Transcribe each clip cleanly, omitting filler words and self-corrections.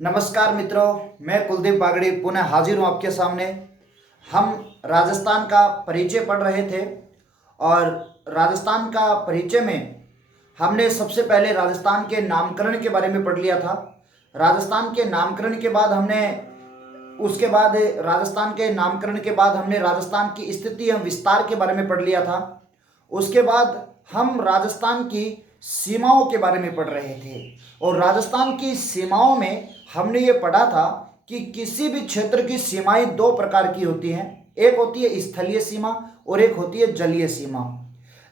नमस्कार मित्रों, मैं कुलदीप बागड़ी पुनः हाजिर हूँ आपके सामने। हम राजस्थान का परिचय पढ़ रहे थे और राजस्थान का परिचय में हमने सबसे पहले राजस्थान के नामकरण के बारे में पढ़ लिया था। राजस्थान के नामकरण के बाद हमने राजस्थान की स्थिति एवं विस्तार के बारे में पढ़ लिया था। उसके बाद हम राजस्थान की सीमाओं के बारे में पढ़ रहे थे और राजस्थान की सीमाओं में हमने ये पढ़ा था कि किसी भी क्षेत्र की सीमाएं दो प्रकार की होती हैं। एक होती है स्थलीय सीमा और एक होती है जलीय सीमा।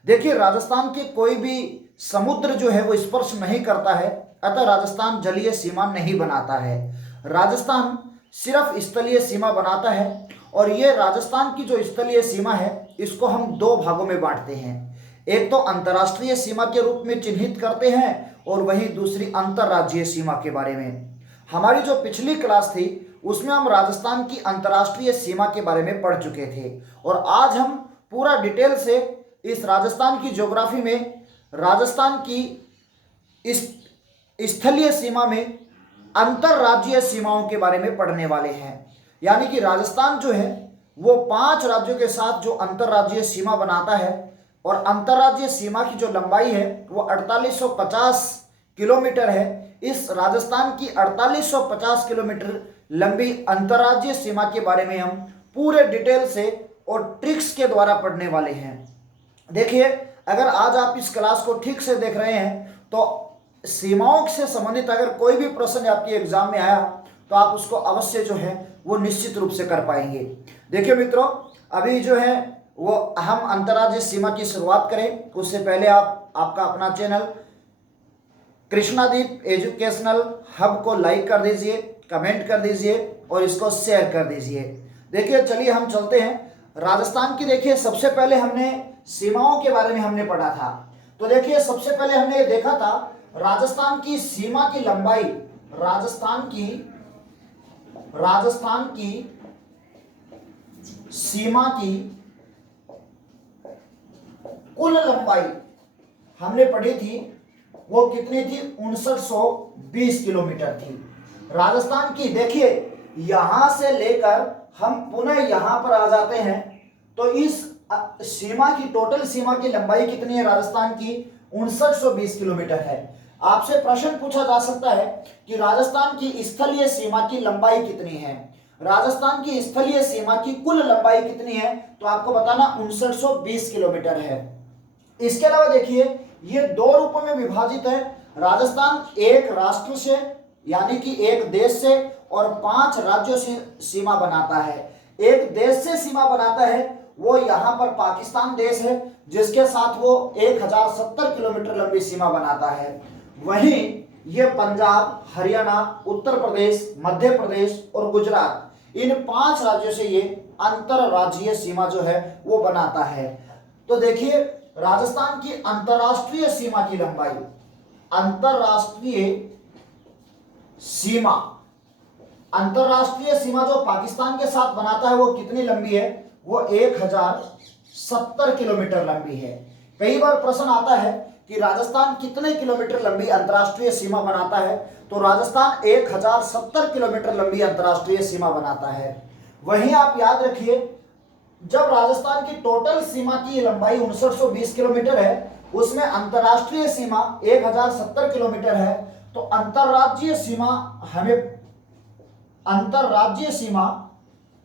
देखिए, राजस्थान के कोई भी समुद्र जो है वो स्पर्श नहीं करता है, अतः राजस्थान जलीय सीमा नहीं बनाता है। राजस्थान सिर्फ स्थलीय सीमा बनाता है और ये राजस्थान की जो स्थलीय सीमा है इसको हम दो भागों में बांटते हैं। एक तो अंतर्राष्ट्रीय सीमा के रूप में चिन्हित करते हैं और वहीं दूसरी अंतर्राज्यीय सीमा के बारे में। हमारी जो पिछली क्लास थी उसमें हम राजस्थान की अंतर्राष्ट्रीय सीमा के बारे में पढ़ चुके थे और आज हम पूरा डिटेल से इस राजस्थान की ज्योग्राफी में राजस्थान की इस स्थलीय सीमा में अंतर्राज्यीय सीमाओं के बारे में पढ़ने वाले हैं। यानी कि राजस्थान जो है वो 5 राज्यों के साथ जो अंतर्राज्यीय सीमा बनाता है और अंतर्राज्यीय सीमा की जो लंबाई है वो 4850 किलोमीटर है। इस राजस्थान की 4850 किलोमीटर लंबी अंतर्राज्यीय सीमा के बारे में हम पूरे डिटेल से और ट्रिक्स के द्वारा पढ़ने वाले हैं। देखिए, अगर आज आप इस क्लास को ठीक से देख रहे हैं तो सीमाओं से संबंधित अगर कोई भी प्रश्न आपके एग्जाम में आया तो आप उसको अवश्य जो है वो निश्चित रूप से कर पाएंगे। देखिए मित्रों, अभी जो है वो हम अंतर्राज्यीय सीमा की शुरुआत करें उससे पहले आपका अपना चैनल कृष्णादीप एजुकेशनल हब को लाइक कर दीजिए, कमेंट कर दीजिए और इसको शेयर कर दीजिए। देखिए, चलिए हम चलते हैं राजस्थान की। देखिए, सबसे पहले हमने सीमाओं के बारे में हमने पढ़ा था। तो देखिए, सबसे पहले हमने देखा था राजस्थान की सीमा की लंबाई। राजस्थान की सीमा की कुल लंबाई हमने पढ़ी थी, वो कितनी थी? 5920 किलोमीटर थी राजस्थान की। देखिए, यहां से लेकर हम पुनः यहां पर आ जाते हैं तो इस सीमा की टोटल सीमा की लंबाई कितनी है राजस्थान की? 5920 किलोमीटर है। आपसे प्रश्न पूछा जा सकता है कि राजस्थान की स्थलीय सीमा की लंबाई कितनी है। राजस्थान की स्थलीय सीमा की कुल लंबाई कितनी है? तो आपको बताना 5920 किलोमीटर है। इसके अलावा देखिए, ये दो रूपों में विभाजित है। राजस्थान एक राष्ट्र से यानी कि एक देश से और 5 राज्यों से सीमा बनाता है। एक देश से सीमा बनाता है, वो यहाँ पर पाकिस्तान देश है जिसके साथ वो 1070 किलोमीटर लंबी सीमा बनाता है। वहीं ये पंजाब, हरियाणा, उत्तर प्रदेश, मध्य प्रदेश और गुजरात, इन 5 राज्यों से ये अंतरराज्यीय सीमा जो है वो बनाता है। तो देखिए, राजस्थान की अंतरराष्ट्रीय सीमा की लंबाई, अंतरराष्ट्रीय सीमा जो पाकिस्तान के साथ बनाता है वो कितनी लंबी है? वो 1070 किलोमीटर लंबी है। कई बार प्रश्न आता है कि राजस्थान कितने किलोमीटर लंबी अंतरराष्ट्रीय सीमा बनाता है? तो राजस्थान 1070 किलोमीटर लंबी अंतरराष्ट्रीय सीमा बनाता है। वहीं आप याद रखिए, जब राजस्थान की टोटल सीमा की लंबाई 5920 किलोमीटर है, उसमें अंतरराष्ट्रीय सीमा 1070 किलोमीटर है, तो अंतरराज्यीय सीमा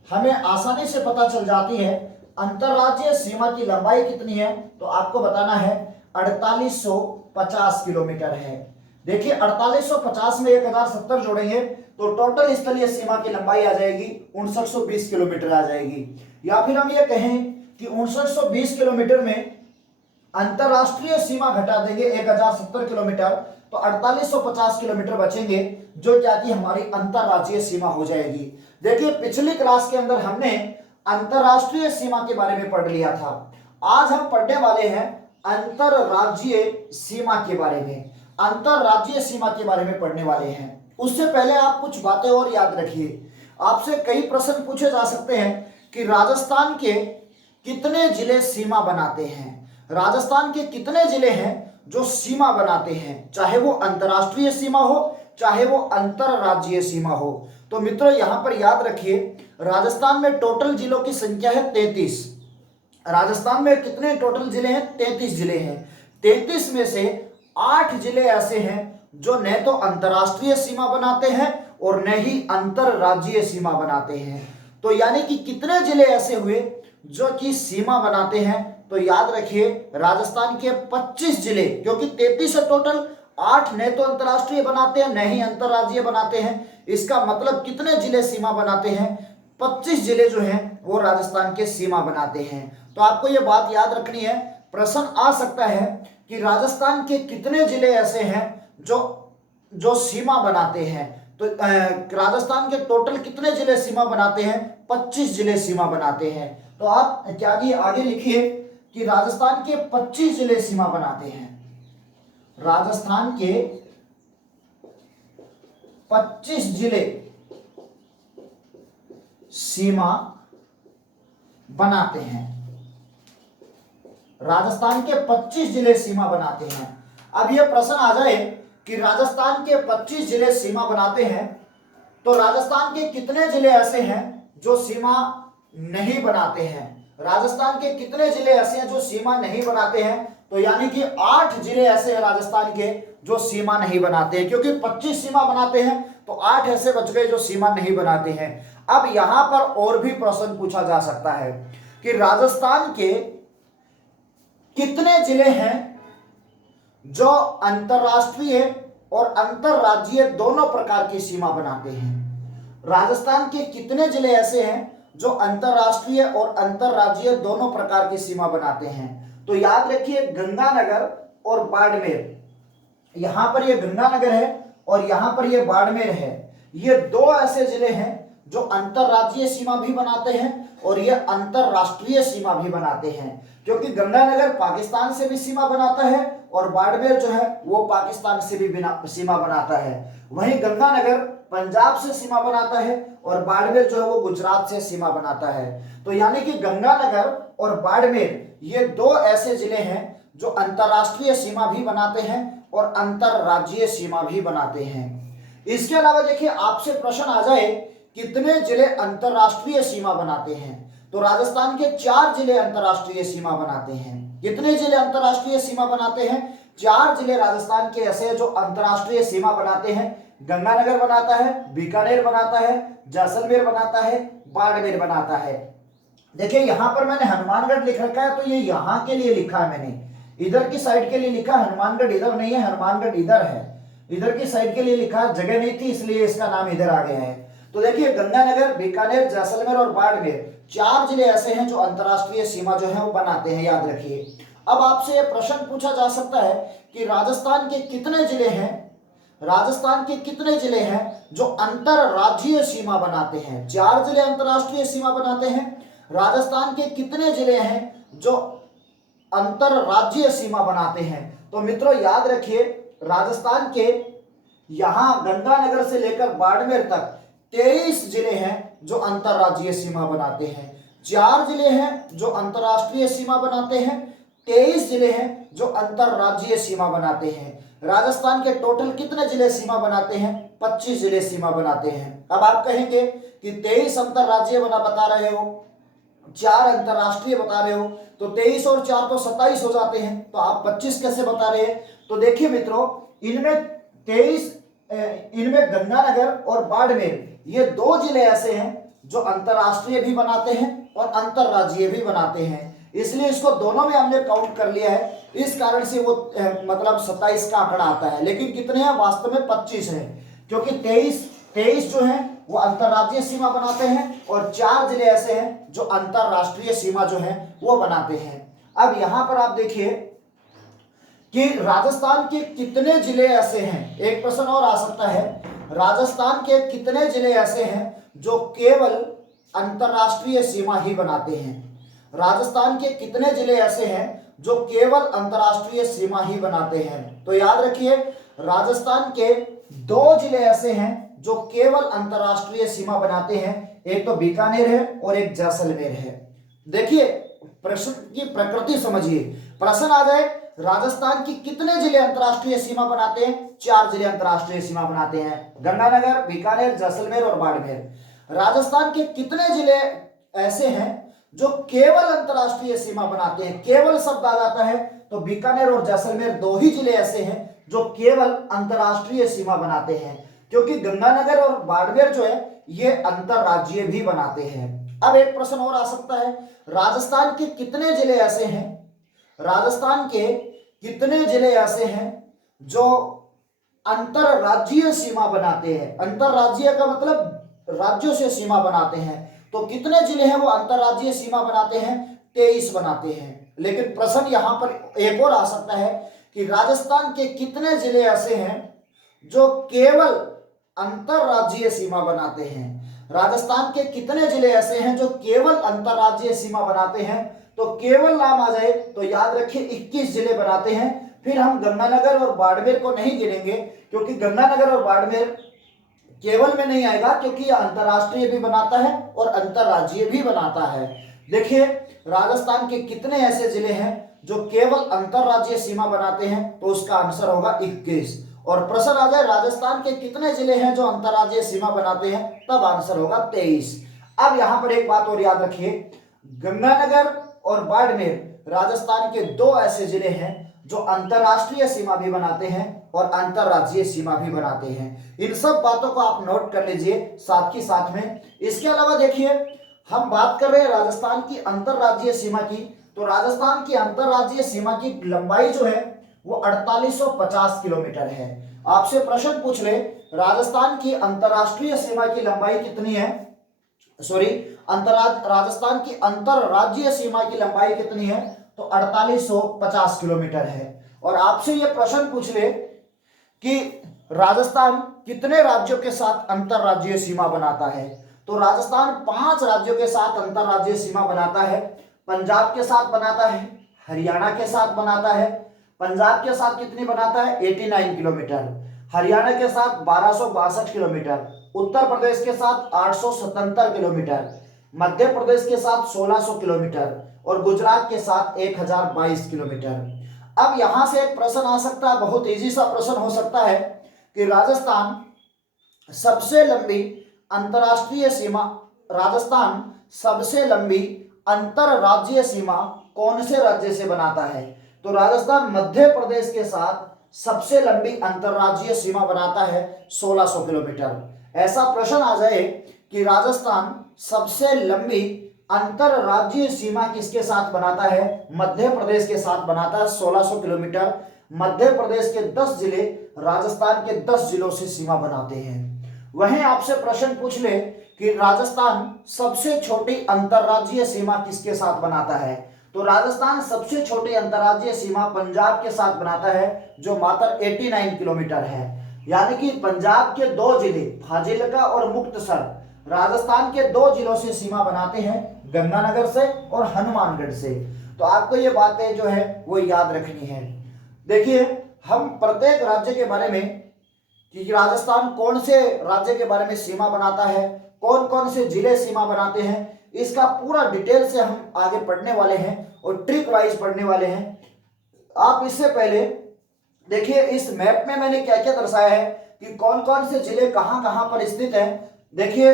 हमें आसानी से पता चल जाती है। अंतरराज्यीय सीमा की लंबाई कितनी है? तो आपको बताना है 4850 किलोमीटर है। देखिए, 4850 में 1070 जोड़ेंगे तो टोटल स्थलीय सीमा की लंबाई आ जाएगी 5920 किलोमीटर आ जाएगी। या फिर हम ये कहें कि 5920 किलोमीटर में अंतरराष्ट्रीय सीमा घटा देंगे 1070 किलोमीटर, तो 4850 किलोमीटर बचेंगे जो क्या कि हमारी अंतरराज्यीय सीमा हो जाएगी। देखिए, पिछली क्लास के अंदर हमने अंतरराष्ट्रीय सीमा के बारे में पढ़ लिया था। आज हम पढ़ने वाले हैं अंतरराज्यीय सीमा के बारे में। अंतरराज्यीय सीमा के बारे में पढ़ने वाले हैं। उससे पहले आप कुछ बातें और याद रखिए। आपसे कई प्रश्न पूछे जा सकते हैं कि राजस्थान के कितने जिले सीमा बनाते हैं। राजस्थान के कितने जिले हैं? जो सीमा बनाते हैं, चाहे वो अंतर्राष्ट्रीय सीमा हो चाहे वो अंतरराज्यीय सीमा हो। तो मित्रों यहां पर याद रखिए, राजस्थान में टोटल जिलों की संख्या है 33। राजस्थान में कितने टोटल जिले हैं? 33 जिले हैं। 33 में से 8 जिले ऐसे हैं जो न तो अंतर्राष्ट्रीय सीमा बनाते हैं और न ही अंतरराज्यीय सीमा बनाते हैं। तो यानी कि कितने जिले ऐसे हुए जो कि सीमा बनाते हैं? तो याद रखिए, राजस्थान के 25 जिले, क्योंकि 33 है टोटल, 8 न तो अंतर्राष्ट्रीय बनाते हैं न ही अंतरराज्यीय बनाते हैं। इसका मतलब कितने जिले सीमा बनाते हैं? 25 जिले जो हैं वो राजस्थान के सीमा बनाते हैं। तो आपको ये बात याद रखनी है, प्रश्न आ सकता है कि राजस्थान के कितने जिले ऐसे हैं जो सीमा बनाते हैं। तो राजस्थान के टोटल कितने जिले सीमा बनाते हैं? 25 जिले सीमा बनाते हैं। तो आप क्या आगे लिखिए कि राजस्थान के 25 जिले सीमा बनाते हैं। राजस्थान के 25 जिले सीमा बनाते हैं। राजस्थान के 25 जिले सीमा बनाते हैं। अब यह प्रश्न आ जाए कि राजस्थान के 25 जिले सीमा बनाते हैं, तो राजस्थान के कितने जिले ऐसे हैं जो सीमा नहीं बनाते हैं? राजस्थान के कितने जिले ऐसे हैं जो सीमा नहीं बनाते हैं? तो यानी कि 8 जिले ऐसे हैं राजस्थान के जो सीमा नहीं बनाते हैं, क्योंकि 25 सीमा बनाते हैं तो 8 ऐसे बच गए जो सीमा नहीं बनाते हैं। अब यहां पर और भी प्रश्न पूछा जा सकता है कि राजस्थान के कितने जिले हैं जो अंतरराष्ट्रीय और अंतरराज्यीय दोनों प्रकार की सीमा बनाते हैं? राजस्थान के कितने जिले ऐसे हैं जो अंतरराष्ट्रीय और अंतरराज्यीय दोनों प्रकार की सीमा बनाते हैं? तो याद रखिए, गंगानगर और बाड़मेर, यहां पर ये गंगानगर है और यहां पर ये बाड़मेर है। ये दो ऐसे जिले हैं जो अंतरराज्यीय सीमा भी बनाते हैं और ये अंतरराष्ट्रीय सीमा भी बनाते हैं, क्योंकि गंगानगर पाकिस्तान से भी सीमा बनाता है और बाड़मेर जो है वो पाकिस्तान से भी सीमा बनाता है। वहीं गंगानगर पंजाब से सीमा बनाता है और बाड़मेर जो है वो गुजरात से सीमा बनाता है। तो यानी कि गंगानगर और बाड़मेर ये दो ऐसे जिले हैं जो अंतरराष्ट्रीय सीमा भी बनाते हैं और अंतरराज्यीय सीमा भी बनाते हैं। इसके अलावा देखिए, आपसे प्रश्न आ जाए कितने जिले अंतरराष्ट्रीय सीमा बनाते हैं? तो राजस्थान के 4 जिले अंतरराष्ट्रीय सीमा बनाते हैं। कितने जिले अंतरराष्ट्रीय सीमा बनाते हैं? 4 जिले राजस्थान के ऐसे हैं जो अंतरराष्ट्रीय सीमा बनाते हैं। गंगानगर बनाता है, बीकानेर बनाता है, जैसलमेर बनाता है, बाड़मेर बनाता है। देखिए यहां पर मैंने हनुमानगढ़ लिख रखा है, तो ये यहां के लिए लिखा है मैंने, इधर की साइड के लिए लिखा। हनुमानगढ़ इधर नहीं है, हनुमानगढ़ इधर है, इधर की साइड के लिए लिखा। जगह नहीं थी इसलिए इसका नाम इधर आ गया है। तो देखिए, गंगानगर, बीकानेर, जैसलमेर और बाड़मेर 4 जिले ऐसे हैं जो अंतरराष्ट्रीय सीमा जो है वो बनाते हैं, याद रखिए। अब आपसे यह प्रश्न पूछा जा सकता है कि राजस्थान के कितने जिले हैं, राजस्थान के कितने जिले हैं जो अंतरराज्यीय सीमा बनाते हैं? 4 जिले अंतरराष्ट्रीय सीमा बनाते हैं। राजस्थान के कितने जिले हैं जो अंतरराज्यीय सीमा बनाते हैं? तो मित्रों याद रखिए, राजस्थान के यहां गंगानगर से लेकर बाड़मेर तक 23 जिले हैं जो अंतरराज्यीय सीमा बनाते हैं। 4 जिले हैं जो अंतरराष्ट्रीय सीमा बनाते हैं, 23 जिले हैं जो अंतरराज्यीय सीमा बनाते हैं। राजस्थान के टोटल कितने जिले सीमा बनाते हैं? 25 जिले सीमा बनाते हैं। अब आप कहेंगे कि 23 अंतरराज्यीय बता रहे हो, 4 अंतरराष्ट्रीय बता रहे हो, तो 23 और 4 तो 27 हो जाते हैं, तो आप 25 कैसे बता रहे हैं? तो देखिए मित्रों, इनमें गंगानगर और बाड़मेर ये 2 जिले ऐसे हैं जो अंतरराष्ट्रीय भी बनाते हैं और अंतरराज्यीय भी बनाते हैं, इसलिए इसको दोनों में हमने काउंट कर लिया है। इस कारण से वो मतलब 27 का आंकड़ा आता है, लेकिन कितने हैं? वास्तव में 25 है, क्योंकि 23 जो है वो अंतरराज्यीय सीमा बनाते हैं और 4 जिले ऐसे हैं जो अंतरराष्ट्रीय सीमा जो है वो बनाते हैं। अब यहां पर आप देखिए कि राजस्थान के कितने जिले ऐसे हैं, एक प्रश्न और आ सकता है, राजस्थान के कितने जिले ऐसे हैं जो केवल अंतरराष्ट्रीय सीमा ही बनाते हैं? राजस्थान के कितने जिले ऐसे हैं जो केवल अंतरराष्ट्रीय सीमा ही बनाते हैं? तो याद रखिए, राजस्थान के 2 जिले ऐसे हैं जो केवल अंतरराष्ट्रीय सीमा बनाते हैं, एक तो बीकानेर है और एक जैसलमेर है। देखिए प्रश्न की प्रकृति समझिए, प्रश्न आ जाए राजस्थान की कितने जिले अंतर्राष्ट्रीय सीमा बनाते हैं? 4 जिले अंतर्राष्ट्रीय सीमा बनाते हैं, गंगानगर, बीकानेर, जैसलमेर और बाड़मेर। राजस्थान के कितने जिले ऐसे हैं जो केवल अंतर्राष्ट्रीय सीमा बनाते हैं? केवल शब्द आ जाता है तो बीकानेर और जैसलमेर 2 ही जिले ऐसे हैं जो केवल अंतर्राष्ट्रीय सीमा बनाते हैं, क्योंकि गंगानगर और बाड़मेर जो है ये अंतर्राज्यीय भी बनाते हैं। अब एक प्रश्न और आ सकता है, राजस्थान के कितने जिले ऐसे हैं, राजस्थान के कितने जिले ऐसे हैं जो अंतरराज्यीय सीमा बनाते हैं? अंतरराज्यीय का मतलब राज्यों से सीमा बनाते हैं, तो कितने जिले हैं वो अंतरराज्यीय सीमा बनाते हैं? 23 बनाते हैं। लेकिन प्रश्न यहां पर एक और आ सकता है कि राजस्थान के कितने जिले ऐसे हैं जो केवल अंतरराज्यीय सीमा बनाते हैं? राजस्थान के कितने जिले ऐसे हैं जो केवल अंतरराज्यीय सीमा बनाते हैं? तो केवल नाम आ जाए तो याद रखिए 21 जिले बनाते हैं। फिर हम गंगानगर और बाड़मेर को नहीं गिनेंगे, क्योंकि गंगानगर और बाड़मेर केवल में नहीं आएगा, क्योंकि यह अंतरराष्ट्रीय भी बनाता है और अंतरराज्यीय भी बनाता है। देखिए राजस्थान के कितने ऐसे जिले हैं जो केवल अंतरराज्यीय सीमा बनाते हैं, तो उसका आंसर होगा 21। और प्रश्न आ जाए राजस्थान के कितने जिले हैं जो अंतरराज्यीय सीमा बनाते हैं, तब आंसर होगा 23। अब यहां पर एक बात और याद रखिए, गंगानगर और बाड़मेर राजस्थान के 2 ऐसे जिले हैं जो अंतरराष्ट्रीय सीमा भी बनाते हैं और अंतरराज्यीय सीमा भी बनाते हैं। इन सब बातों को आप नोट कर लीजिए साथ ही साथ में। इसके अलावा देखिए हम बात कर रहे हैं राजस्थान की अंतरराज्यीय सीमा की, तो राजस्थान की अंतरराज्यीय सीमा की लंबाई जो है वो 4850 किलोमीटर है। आपसे प्रश्न पूछ ले राजस्थान की अंतरराष्ट्रीय सीमा की लंबाई कितनी है, सॉरी राजस्थान की अंतरराज्यीय सीमा की लंबाई कितनी है, तो 4850 किलोमीटर है। और आपसे यह प्रश्न पूछ ले कि राजस्थान कितने राज्यों के साथ अंतरराज्यीय सीमा बनाता है, तो राजस्थान 5 राज्यों के साथ अंतरराज्यीय सीमा बनाता है। पंजाब के साथ बनाता है, हरियाणा के साथ बनाता है। पंजाब के साथ कितनी बनाता है? 89 किलोमीटर। हरियाणा के साथ 1262 किलोमीटर। उत्तर प्रदेश के साथ 877 किलोमीटर। मध्य प्रदेश के साथ 1600 किलोमीटर और गुजरात के साथ 1022 किलोमीटर। अब यहां से एक प्रश्न आ सकता है, बहुत इजी सा प्रश्न हो सकता है कि राजस्थान सबसे लंबी अंतरराष्ट्रीय सीमा, राजस्थान सबसे लंबी अंतरराज्यीय सीमा कौन से राज्य से बनाता है? तो राजस्थान मध्य प्रदेश के साथ सबसे लंबी अंतरराज्यीय सीमा बनाता है 1600 किलोमीटर। ऐसा प्रश्न आ जाए कि राजस्थान सबसे लंबी अंतरराज्यीय सीमा किसके साथ बनाता है? मध्य प्रदेश के साथ बनाता है 1600 किलोमीटर। मध्य प्रदेश के 10 जिले राजस्थान के 10 जिलों से सीमा बनाते हैं। वहीं आपसे प्रश्न पूछ ले कि राजस्थान सबसे छोटी अंतरराज्यीय सीमा किसके साथ बनाता है, तो राजस्थान सबसे छोटी अंतरराज्यीय सीमा पंजाब के साथ बनाता है, जो मात्र 89 किलोमीटर है। यानी कि पंजाब के 2 जिले फाजिल्का और मुक्तसर राजस्थान के 2 जिलों से सीमा बनाते हैं, गंगानगर से और हनुमानगढ़ से। तो आपको ये बातें जो है वो याद रखनी है। देखिए हम प्रत्येक राज्य के बारे में कि राजस्थान कौन से राज्य के बारे में सीमा बनाता है, कौन कौन से जिले सीमा बनाते हैं, इसका पूरा डिटेल से हम आगे पढ़ने वाले हैं और ट्रिक वाइज पढ़ने वाले हैं। आप इससे पहले देखिए इस मैप में मैंने क्या क्या दर्शाया है कि कौन कौन से जिले कहां कहां पर स्थित हैं। देखिए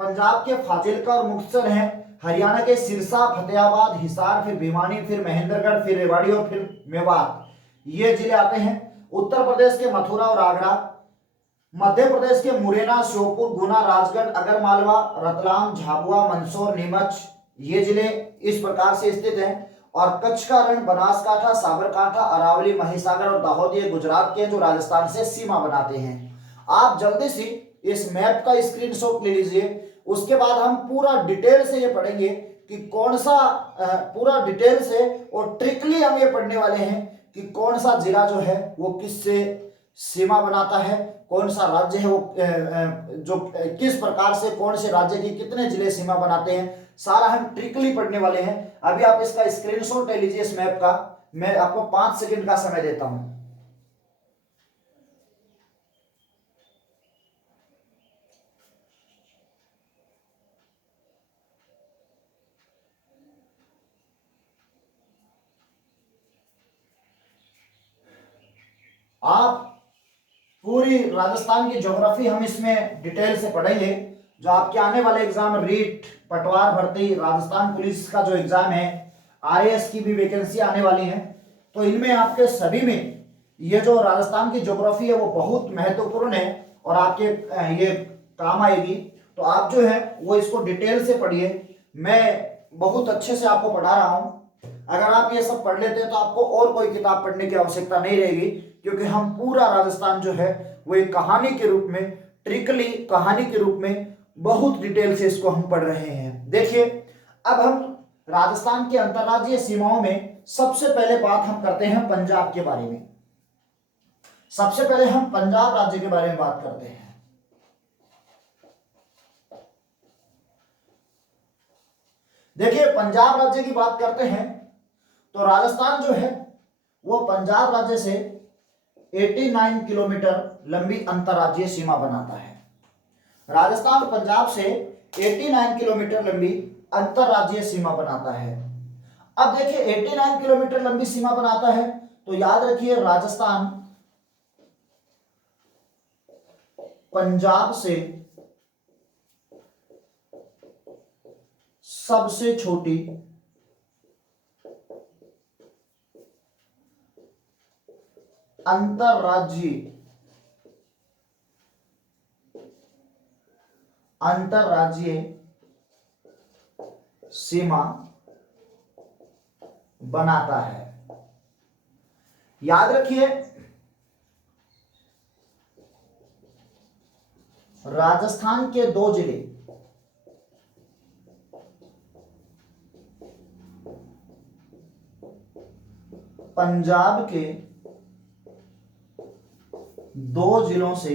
पंजाब के फाजिल्का और मुक्तसर हैं, हरियाणा के सिरसा, फतेहाबाद, हिसार, फिर भिवानी, फिर महेंद्रगढ़, फिर रेवाड़ी और फिर मेवात, ये जिले आते हैं। उत्तर प्रदेश के मथुरा और आगरा, मध्य प्रदेश के मुरैना, श्योपुर, गुना, राजगढ़, अगरमालवा, रतलाम, झाबुआ, मंदसौर, नीमच, ये जिले इस प्रकार से स्थित हैं। और कच्छ का रण, बनासकांठा, साबरकांठा, अरावली, महिसागर और दाहोद ये गुजरात के जो राजस्थान से सीमा बनाते हैं। आप जल्दी से इस मैप का स्क्रीनशॉट ले लीजिए, उसके बाद हम पूरा डिटेल से ये पढ़ेंगे कि कौन सा पूरा डिटेल से और ट्रिकली हम ये पढ़ने वाले हैं कि कौन सा जिला जो है वो किससे सीमा बनाता है, कौन सा राज्य है वो जो किस प्रकार से कौन से राज्य की कितने जिले सीमा बनाते हैं, सारा हम ट्रिकली पढ़ने वाले हैं। अभी आप इसका स्क्रीनशॉट ले लीजिए इस मैप का, मैं आपको 5 सेकंड का समय देता हूं। आप पूरी राजस्थान की ज्योग्राफी हम इसमें डिटेल से पढ़ेंगे। जो आपके आने वाले एग्जाम रीट, पटवार भर्ती, राजस्थान पुलिस का जो एग्जाम है, आरएएस की भी वैकेंसी आने वाली है, तो इनमें आपके सभी में ये जो राजस्थान की ज्योग्राफी है वो बहुत महत्वपूर्ण है और आपके ये काम आएगी। तो आप जो है वो इसको डिटेल से पढ़िए। मैं बहुत अच्छे से आपको पढ़ा रहा हूँ। अगर आप ये सब पढ़ लेते हैं तो आपको और कोई किताब पढ़ने की आवश्यकता नहीं रहेगी, क्योंकि हम पूरा राजस्थान जो है वो एक कहानी के रूप में, ट्रिकली कहानी के रूप में बहुत डिटेल से इसको हम पढ़ रहे हैं। देखिए, अब हम राजस्थान की अंतर्राज्यीय सीमाओं में सबसे पहले बात हम करते हैं पंजाब के बारे में। सबसे पहले हम पंजाब राज्य के बारे में बात करते हैं। देखिए, पंजाब राज्य की बात करते हैं तो राजस्थान जो है वो पंजाब राज्य से 89 किलोमीटर लंबी अंतर्राज्यीय सीमा बनाता है। राजस्थान पंजाब से 89 किलोमीटर लंबी अंतर्राज्यीय सीमा बनाता है। अब देखिए, 89 किलोमीटर लंबी सीमा बनाता है तो याद रखिए, राजस्थान पंजाब से सबसे छोटी अंतर्राज्यीय सीमा बनाता है। याद रखिए, राजस्थान के दो जिले पंजाब के दो जिलों से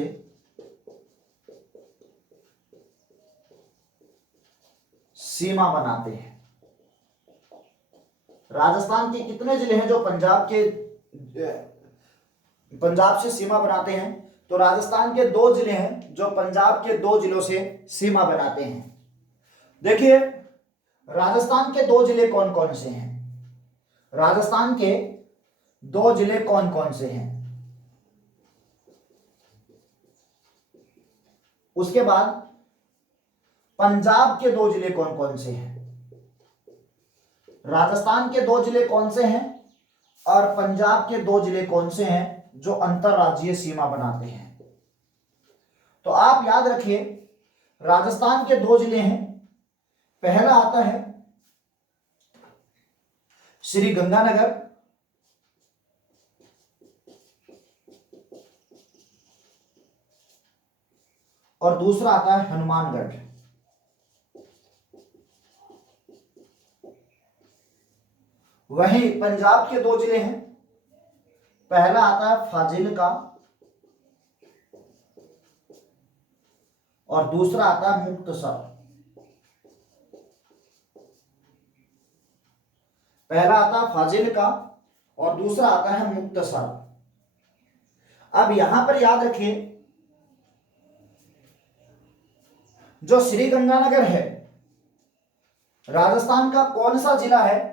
सीमा बनाते हैं। राजस्थान के कितने जिले हैं जो पंजाब से सीमा बनाते हैं? तो राजस्थान के दो जिले हैं जो पंजाब के दो जिलों से सीमा बनाते हैं। देखिए, राजस्थान के दो जिले कौन कौन से हैं? राजस्थान के दो जिले कौन कौन से हैं? उसके बाद पंजाब के दो जिले कौन कौन से हैं? राजस्थान के दो जिले कौन से हैं और पंजाब के दो जिले कौन से हैं जो अंतरराज्यीय सीमा बनाते हैं? तो आप याद रखिए, राजस्थान के दो जिले हैं। पहला आता है श्री गंगानगर और दूसरा आता है हनुमानगढ़। वहीं पंजाब के दो जिले हैं। पहला आता है फाजिल्का और दूसरा आता है मुक्तसर। पहला आता है फाजिल्का और दूसरा आता है मुक्तसर। अब यहां पर याद रखिए, जो श्रीगंगानगर है, राजस्थान का कौन सा जिला है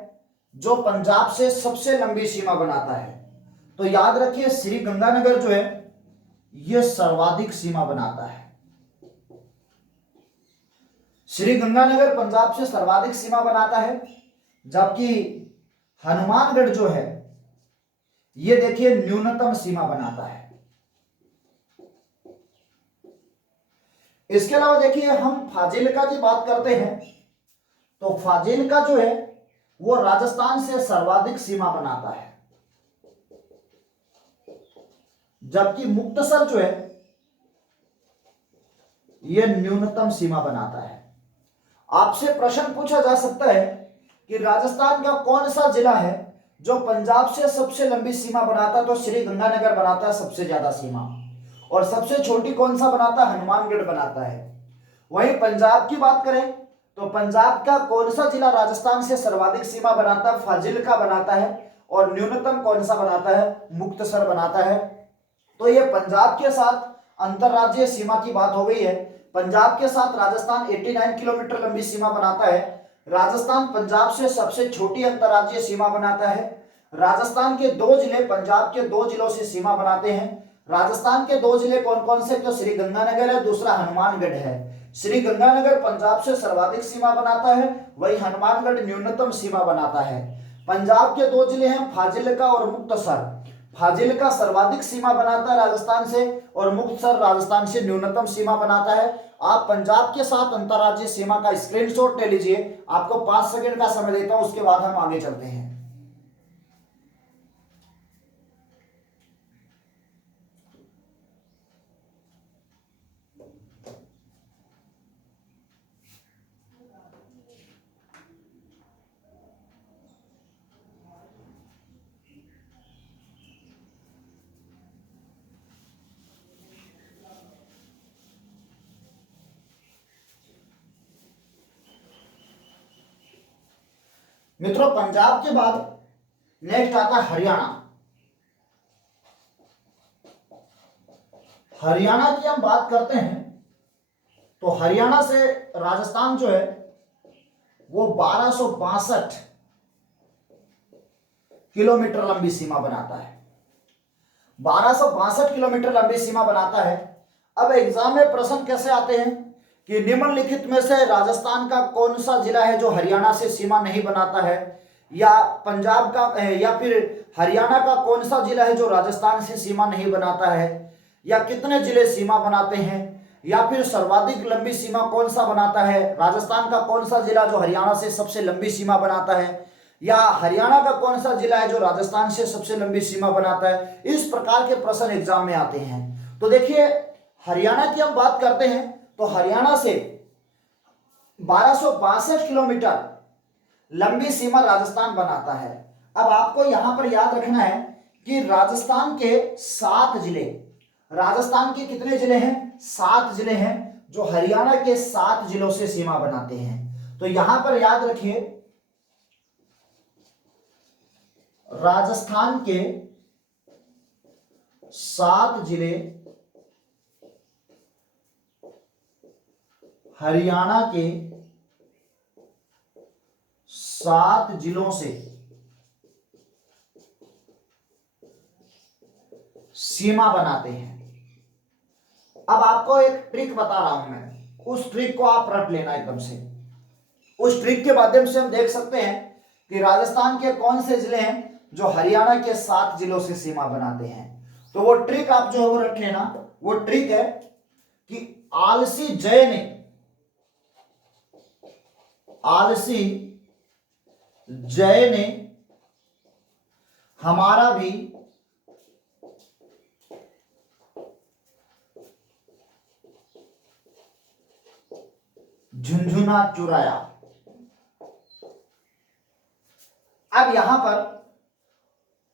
जो पंजाब से सबसे लंबी सीमा बनाता है? तो याद रखिए, श्रीगंगानगर जो है यह सर्वाधिक सीमा बनाता है। श्रीगंगानगर पंजाब से सर्वाधिक सीमा बनाता है, जबकि हनुमानगढ़ जो है ये देखिए न्यूनतम सीमा बनाता है। इसके अलावा देखिए, हम फाजिल्का की बात करते हैं तो फाजिल्का जो है वो राजस्थान से सर्वाधिक सीमा बनाता है, जबकि मुक्तसर जो है यह न्यूनतम सीमा बनाता है। आपसे प्रश्न पूछा जा सकता है कि राजस्थान का कौन सा जिला है जो पंजाब से सबसे लंबी सीमा बनाता है? तो श्रीगंगानगर बनाता है सबसे ज्यादा सीमा, और सबसे छोटी कौन सा बनाता है? हनुमानगढ़ बनाता है। वहीं पंजाब की बात करें तो पंजाब का कौन सा जिला राजस्थान से सर्वाधिक सीमा बनाता है? फाजिल्का बनाता है। और न्यूनतम कौन सा बनाता है? मुक्तसर बनाता है। तो ये पंजाब के साथ अंतरराज्यीय सीमा की बात हो गई है। पंजाब के साथ राजस्थान 89 किलोमीटर लंबी सीमा बनाता है। राजस्थान पंजाब से सबसे छोटी अंतरराज्यीय सीमा बनाता है। राजस्थान के 2 जिले पंजाब के 2 जिलों से सीमा बनाते हैं। राजस्थान के 2 जिले कौन कौन से? तो श्री गंगानगर है, दूसरा हनुमानगढ़ है। श्री गंगानगर पंजाब से सर्वाधिक सीमा बनाता है, वही हनुमानगढ़ न्यूनतम सीमा बनाता है। पंजाब के 2 जिले हैं फाजिल्का और मुक्तसर। फाजिल्का सर्वाधिक सीमा बनाता है राजस्थान से और मुक्तसर राजस्थान से न्यूनतम सीमा बनाता है। आप पंजाब के साथ अंतरराज्यीय सीमा का स्क्रीनशॉट ले लीजिए। आपको 5 सेकंड का समय देता हूं, उसके बाद हम आगे चलते हैं। मित्रों, पंजाब के बाद नेक्स्ट आता है हरियाणा। हरियाणा की हम बात करते हैं तो हरियाणा से राजस्थान जो है वो 1262 किलोमीटर लंबी सीमा बनाता है। 1262 किलोमीटर लंबी सीमा बनाता है। अब एग्जाम में प्रश्न कैसे आते हैं कि निम्नलिखित में से राजस्थान का कौन सा जिला है जो हरियाणा से सीमा नहीं बनाता है, या पंजाब का या फिर हरियाणा का कौन सा जिला है जो राजस्थान से सीमा नहीं बनाता है, या कितने जिले सीमा बनाते हैं, या फिर सर्वाधिक लंबी सीमा कौन सा बनाता है, राजस्थान का कौन सा जिला जो हरियाणा से सबसे लंबी सीमा बनाता है, या हरियाणा का कौन सा जिला है जो राजस्थान से सबसे लंबी सीमा बनाता है। इस प्रकार के प्रश्न एग्जाम में आते हैं। तो देखिए, हरियाणा की हम बात करते हैं तो हरियाणा से 1262 किलोमीटर लंबी सीमा राजस्थान बनाता है। अब आपको यहां पर याद रखना है कि राजस्थान के 7 जिले, राजस्थान के कितने जिले हैं? 7 जिले हैं जो हरियाणा के 7 जिलों से सीमा बनाते हैं। तो यहां पर याद रखिए, राजस्थान के 7 जिले हरियाणा के 7 जिलों से सीमा बनाते हैं। अब आपको एक ट्रिक बता रहा हूं मैं, उस ट्रिक को आप रट लेना एकदम से। उस ट्रिक के माध्यम से हम देख सकते हैं कि राजस्थान के कौन से जिले हैं जो हरियाणा के 7 जिलों से सीमा बनाते हैं। तो वो ट्रिक आप जो है वो रट लेना। वो ट्रिक है कि आलसी जय ने हमारा भी झुंझुना चुराया। अब यहां पर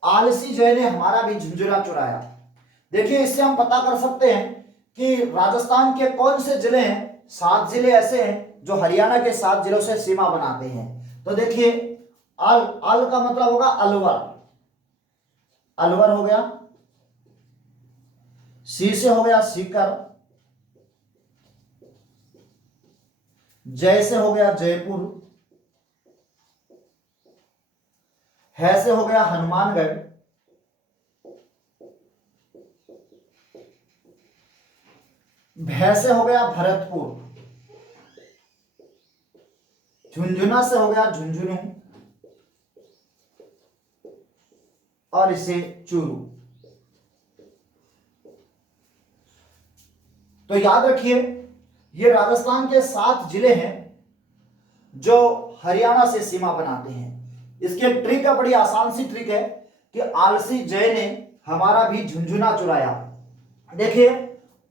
आलसी जय ने हमारा भी झुंझुना चुराया। देखिए, इससे हम पता कर सकते हैं कि राजस्थान के कौन से जिले हैं। 7 जिले ऐसे हैं जो हरियाणा के 7 जिलों से सीमा बनाते हैं। तो देखिए, अल का मतलब होगा अलवर, अलवर हो गया। सी से हो गया सीकर, जय से हो गया जयपुर, है से हो गया हनुमानगढ़, भै से हो गया भरतपुर, झुंझुना से हो गया झुंझुनू, और इसे चूरू। तो याद रखिए, ये राजस्थान के 7 जिले हैं जो हरियाणा से सीमा बनाते हैं। इसके ट्रिक है, बड़ी आसान सी ट्रिक है कि आलसी जय ने हमारा भी झुंझुना चुराया। देखिए,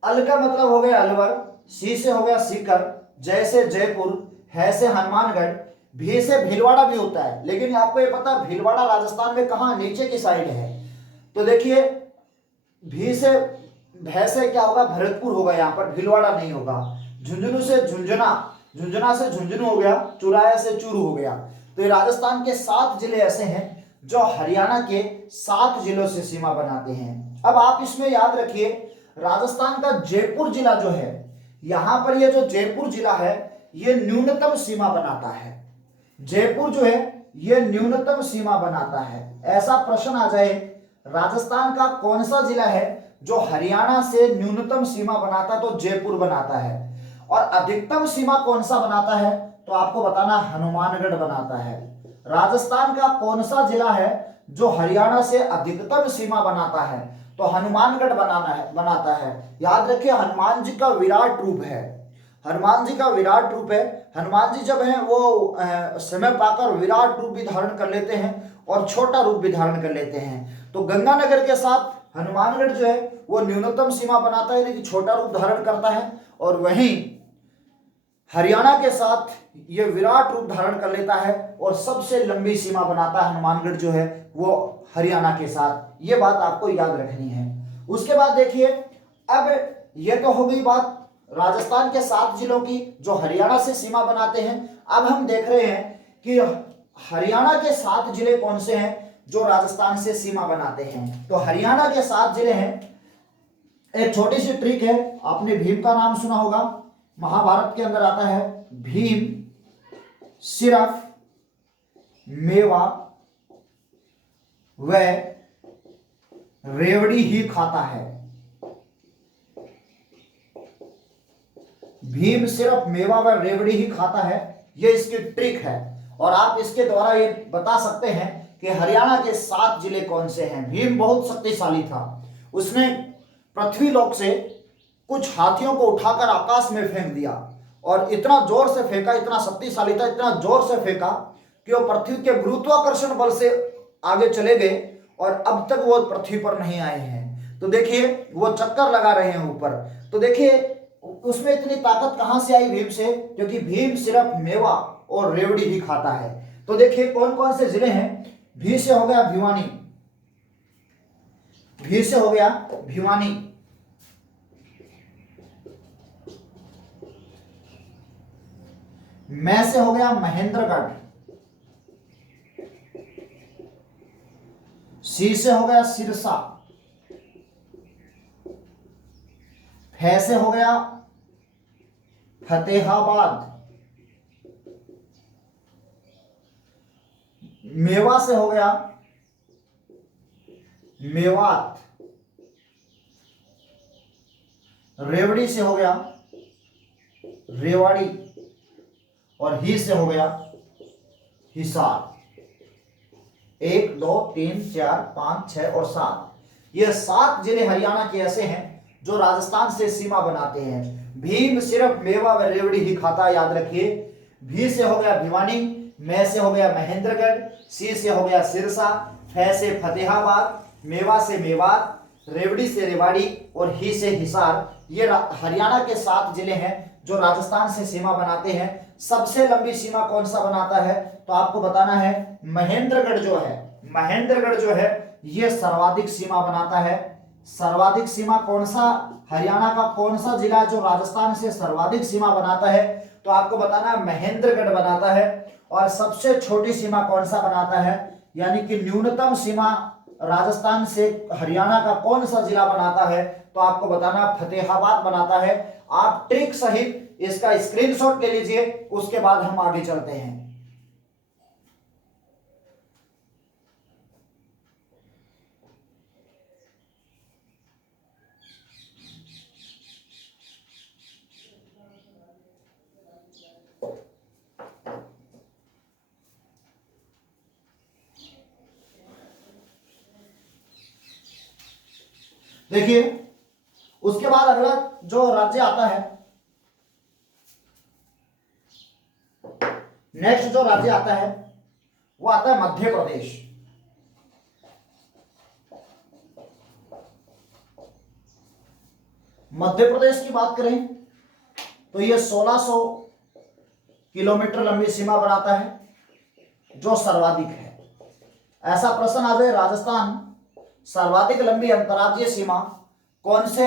अल का मतलब हो गया अलवर, सी से हो गया सीकर, जय से जयपुर, है से हनुमानगढ़, भी से भीलवाड़ा भी होता है। लेकिन आपको ये पता है भीलवाड़ा राजस्थान में कहां? नीचे की साइड है। तो देखिए, भी से भै से क्या होगा? भरतपुर होगा, यहां पर भीलवाड़ा नहीं होगा। झुंझुनू से झुंझुना, झुंझुना से झुंझुनू हो गया, चुराया से चूरू हो गया। तो ये राजस्थान के 7 जिले ऐसे हैं जो हरियाणा के 7 जिलों से सीमा बनाते हैं। अब आप इसमें याद रखिए, राजस्थान का जयपुर जिला जो है, यहां पर ये जो जयपुर जिला है ये न्यूनतम सीमा बनाता है। जयपुर जो है ये न्यूनतम सीमा बनाता है। ऐसा प्रश्न आ जाए, राजस्थान का कौन सा जिला है जो हरियाणा से न्यूनतम सीमा बनाता है, तो जयपुर बनाता है। और अधिकतम सीमा कौन सा बनाता है, तो आपको बताना हनुमानगढ़ बनाता है। राजस्थान का कौन सा जिला है जो हरियाणा से अधिकतम सीमा बनाता है, तो हनुमानगढ़ बनाता है। याद रखिए, हनुमान जी का विराट रूप है, हनुमान जी का विराट रूप है। हनुमान जी जब हैं वो समय पाकर विराट रूप भी धारण कर लेते हैं और छोटा रूप भी धारण कर लेते हैं। तो गंगानगर के साथ हनुमानगढ़ जो है वो न्यूनतम सीमा बनाता है, यानी कि छोटा रूप धारण करता है। और वहीं हरियाणा के साथ ये विराट रूप धारण कर लेता है और सबसे लंबी सीमा बनाता है हनुमानगढ़ जो है वो हरियाणा के साथ। ये बात आपको याद रखनी है। उसके बाद देखिए, अब ये तो हो गई बात राजस्थान के 7 जिलों की जो हरियाणा से सीमा बनाते हैं। अब हम देख रहे हैं कि हरियाणा के 7 जिले कौन से हैं जो राजस्थान से सीमा बनाते हैं। तो हरियाणा के 7 जिले हैं। एक छोटी सी ट्रिक है, आपने भीम का नाम सुना होगा, महाभारत के अंदर आता है। भीम सिर्फ मेवा व रेवड़ी ही खाता है। भीम सिर्फ मेवा व रेवड़ी ही खाता है, ये इसकी ट्रिक है। और आप इसके द्वारा ये बता सकते हैं कि हरियाणा के 7 जिले कौन से हैं। भीम बहुत शक्तिशाली था, उसने पृथ्वी लोक से कुछ हाथियों को उठाकर आकाश में फेंक दिया और इतना जोर से फेंका, इतना शक्तिशाली था, इतना जोर से फेंका कि वो पृथ्वी के गुरुत्वाकर्षण बल से आगे चले गए और अब तक वो पृथ्वी पर नहीं आए हैं। तो देखिए वो चक्कर लगा रहे हैं ऊपर। तो देखिए उसमें इतनी ताकत कहां से आई भीम से, क्योंकि भीम सिर्फ मेवा और रेवड़ी ही खाता है। तो देखिए कौन कौन से जिले हैं। भी से हो गया भिवानी, भी से हो गया भिवानी, मैं से हो गया महेंद्रगढ़, सी से हो गया सिरसा, फे से हो गया फतेहाबाद, मेवा से हो गया मेवात, रेवड़ी से हो गया रेवाड़ी और ही से हो गया हिसार। 1 2 3 4 5 6 और 7, ये 7 जिले हरियाणा के ऐसे हैं जो राजस्थान से सीमा बनाते हैं। भीम सिर्फ मेवा व रेवड़ी ही खाता, याद रखिए। भी से हो गया भिवानी, मैं से हो गया महेंद्रगढ़, सी से हो गया सिरसा, फे से फतेहाबाद, मेवा से मेवात, रेवड़ी से रेवाड़ी और ही से हिसार। ये हरियाणा के 7 जिले हैं जो राजस्थान से सीमा बनाते हैं। सबसे लंबी सीमा कौन सा बनाता है, तो आपको बताना है महेंद्रगढ़ जो है, महेंद्रगढ़ जो है ये सर्वाधिक सीमा बनाता है। सर्वाधिक सीमा कौन सा, हरियाणा का कौन सा जिला जो राजस्थान से सर्वाधिक सीमा बनाता है, तो आपको बताना है महेंद्रगढ़ बनाता है। और सबसे छोटी सीमा कौन सा बनाता है, यानी कि न्यूनतम सीमा राजस्थान से हरियाणा का कौन सा जिला बनाता है, तो आपको बताना फतेहाबाद बनाता है। आप ट्रिक सहित इसका स्क्रीनशॉट ले लीजिए, उसके बाद हम आगे चलते हैं। देखिए उसके बाद अगला जो राज्य आता है, नेक्स्ट जो राज्य आता है वो आता है मध्य प्रदेश। मध्य प्रदेश की बात करें तो ये 1600 किलोमीटर लंबी सीमा बनाता है जो सर्वाधिक है। ऐसा प्रश्न आ जाए, राजस्थान सर्वाधिक लंबी अंतर्राज्यीय सीमा कौन से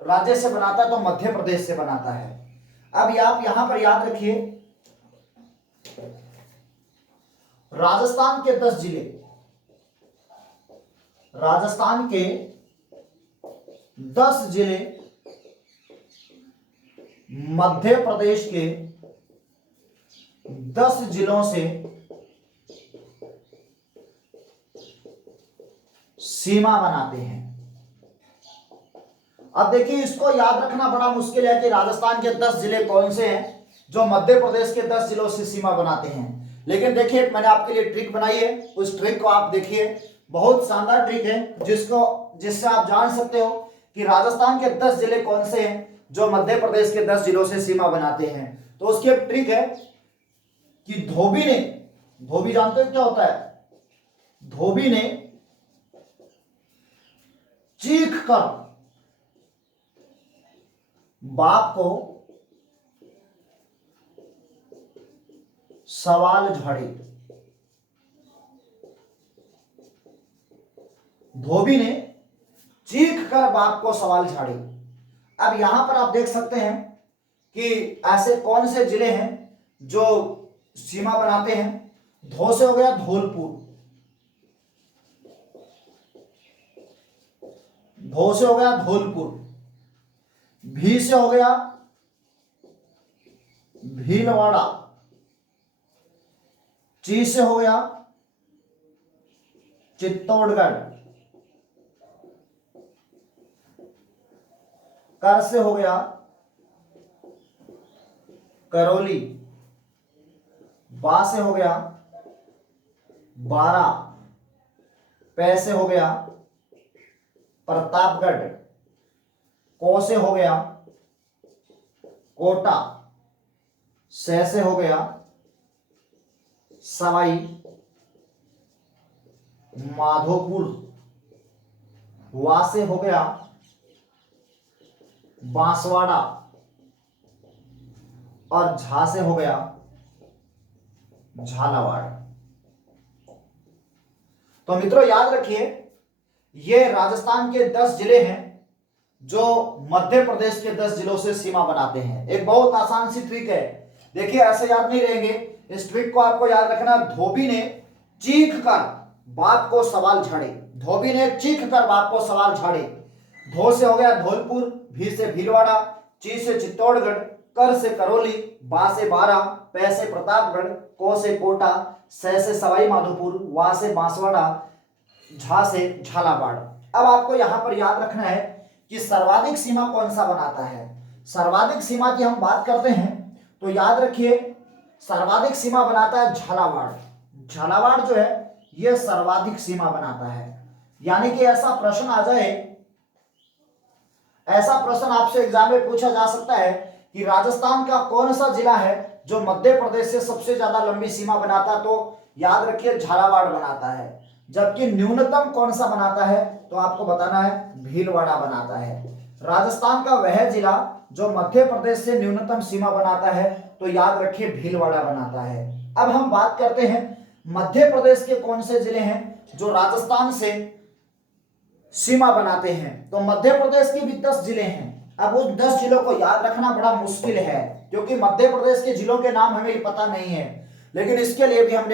राज्य से बनाता है, तो मध्य प्रदेश से बनाता है। अब आप यहां पर याद रखिए, राजस्थान के 10 जिले, राजस्थान के 10 जिले मध्य प्रदेश के 10 जिलों से सीमा बनाते हैं। अब देखिए, इसको याद रखना बड़ा मुश्किल है कि राजस्थान के 10 जिले कौन से हैं जो मध्य प्रदेश के 10 जिलों से सीमा बनाते हैं। लेकिन देखिए, मैंने आपके लिए ट्रिक बनाई है, उस ट्रिक को आप देखिए, बहुत शानदार ट्रिक है जिससे आप जान सकते हो कि राजस्थान के 10 जिले कौन से हैं जो मध्य प्रदेश के 10 जिलों से सीमा बनाते हैं। तो उसकी एक ट्रिक है कि धोबी जानते हो क्या होता है? धोबी ने चीख कर बाप को सवाल झाड़े। धोबी ने चीख कर बाप को सवाल झाड़े। अब यहां पर आप देख सकते हैं कि ऐसे कौन से जिले हैं जो सीमा बनाते हैं। धो से हो गया धौलपुर, धो से हो गया धौलपुर, भी से हो गया भीलवाड़ा, ची से हो गया चित्तौड़गढ़, कर से हो गया करौली, बा से हो गया बारा, पै से हो गया प्रतापगढ़, को से हो गया कोटा, से हो गया सवाई माधोपुर, वा से हो गया बांसवाड़ा और झा से हो गया झालावाड़। तो मित्रों याद रखिए, ये राजस्थान के 10 जिले हैं जो मध्य प्रदेश के 10 जिलों से सीमा बनाते हैं। एक बहुत आसान सी ट्रिक है, देखिए ऐसे याद नहीं रहेंगे, इस ट्रिक को आपको याद रखना। धोबी ने चीख कर बाप को सवाल झाड़े, धोबी ने चीख कर बाप को सवाल झाड़े। धो से हो गया धौलपुर, भी से भीलवाड़ा, ची से चित्तौड़गढ़, कर से करौली, बा से बारा, पै से प्रतापगढ़, को से कोटा, से सवाई माधोपुर, वा से बांसवाड़ा, झा से झालावाड़। अब आपको यहां पर याद रखना है कि सर्वाधिक सीमा कौन सा बनाता है। सर्वाधिक सीमा की हम बात करते हैं तो याद रखिए, सर्वाधिक सीमा बनाता है झालावाड़। झालावाड़ जो है यह सर्वाधिक सीमा बनाता है। यानी कि ऐसा प्रश्न आ जाए, ऐसा प्रश्न आपसे एग्जाम में पूछा जा सकता है कि राजस्थान का कौन सा जिला है जो मध्य प्रदेश से सबसे ज्यादा लंबी सीमा बनाता, तो याद रखिए झालावाड़ बनाता है। जबकि न्यूनतम कौन सा बनाता है तो आपको बताना है भीलवाड़ा बनाता है। राजस्थान का वह जिला जो मध्य प्रदेश से न्यूनतम सीमा बनाता है तो याद रखिए भीलवाड़ा बनाता है। अब हम बात करते हैं मध्य प्रदेश के कौन से जिले हैं जो राजस्थान से सीमा बनाते हैं। तो मध्य प्रदेश के भी 10 जिले हैं। अब उन 10 जिलों को याद रखना बड़ा मुश्किल है क्योंकि मध्य प्रदेश के जिलों के नाम हमें पता नहीं है, लेकिन इसके लिए भी हमने